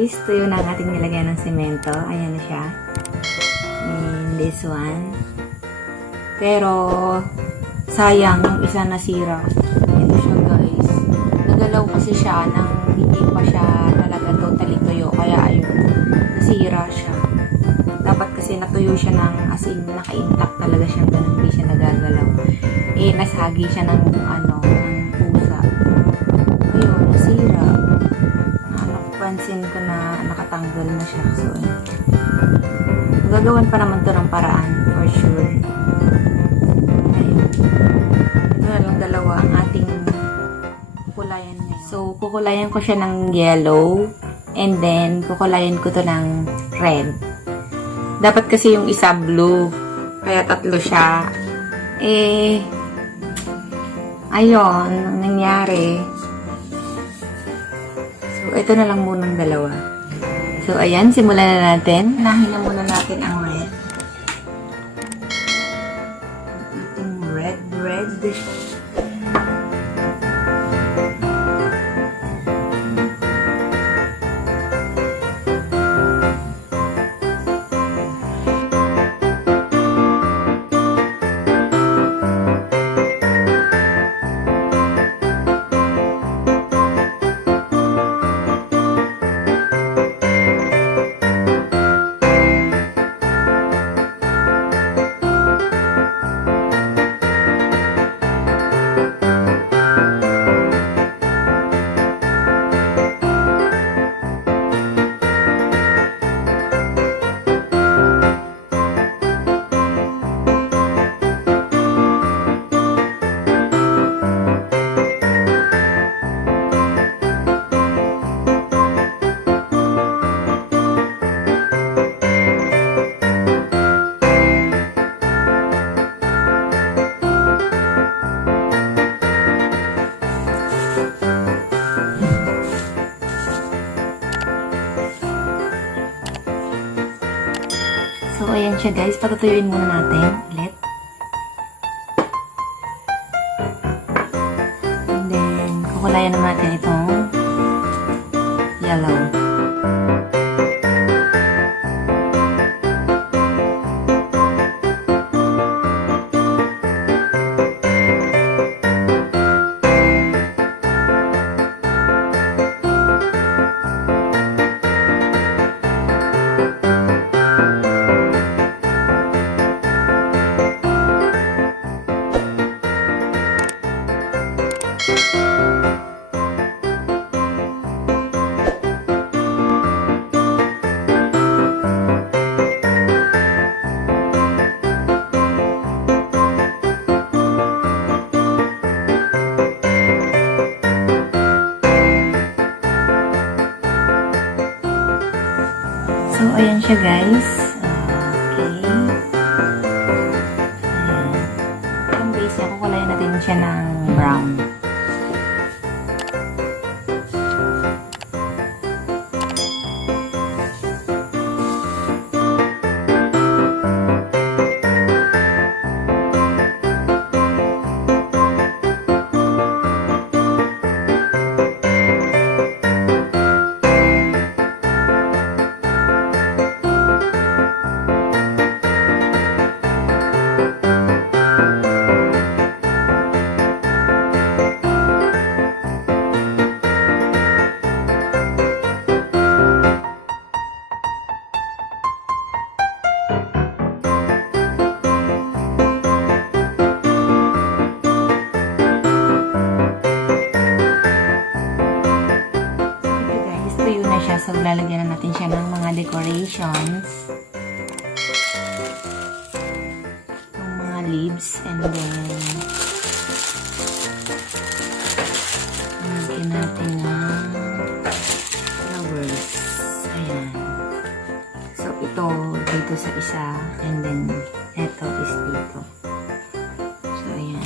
guys, tuyo na ang ating nilagyan ng semento. Ayan na siya. And this one. Pero, sayang, yung isa nasira. Ito siya guys. Nagalaw kasi siya nang hindi pa siya talaga totally tuyo. Kaya ayun, nasira siya. Dapat kasi natuyo siya ng as in naka-intact talaga siya ganun, hindi siya nagagalaw. Eh, nasagi siya ng ng pusa. Ayun, nasira. Pansin ko na nakatanggal na siya. So, gagawan pa naman to ng paraan for sure. Ayun. Ito na lang dalawa ang ating kukulayan ngayon. So, kukulayan ko siya ng yellow and then kukulayan ko to ng red. Dapat kasi yung isa blue. Kaya tatlo siya. Eh, ayun, ang nangyari. So, ito na lang munang dalawa. So, ayan, simulan na natin. Nahin na muna natin ang red. Ating red. So, ayan siya guys. Patutuyuin muna natin ulit. And then, kukulayan naman natin itong yellow. So, ayan siya guys. Okay. Ayan. Yung base niya, kukulayan natin siya ng brown. So, lalagyan na natin siya ng mga decorations. Yung mga leaves and then lagyan natin ng flowers. Ayan. So, ito dito sa isa and then ito is dito. So, ayan.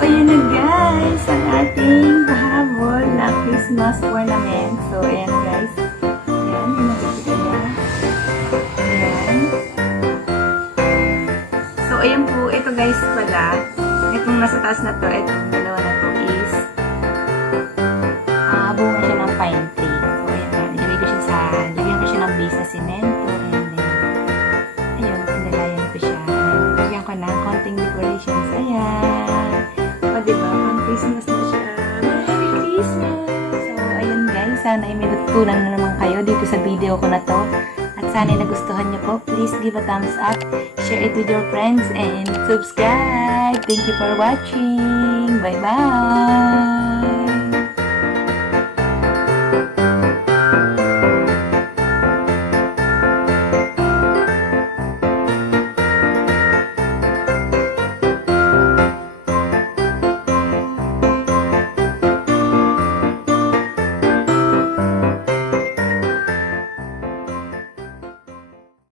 Ayan na guys, ang ating pahabol na Christmas ornament. So, ayan guys. Ayan, yung nakikita niya. Ayan. So, ayan po. Ito guys pala. Itong nasa taas na to, itong dalawa na to is bunga siya ng pine tree. So, ayan. Nilagyan ko siya ng base na simento. And then, ayun, pinalayan ko siya. Nilagyan ko ng konting decorations. Ayan. Diba? Pang Christmas na siya. Merry Christmas! So, ayun guys. Sana ay may natutunan na naman kayo dito sa video ko na to. At sana ay nagustuhan niyo po. Please give a thumbs up, share it with your friends, and subscribe! Thank you for watching! Bye-bye!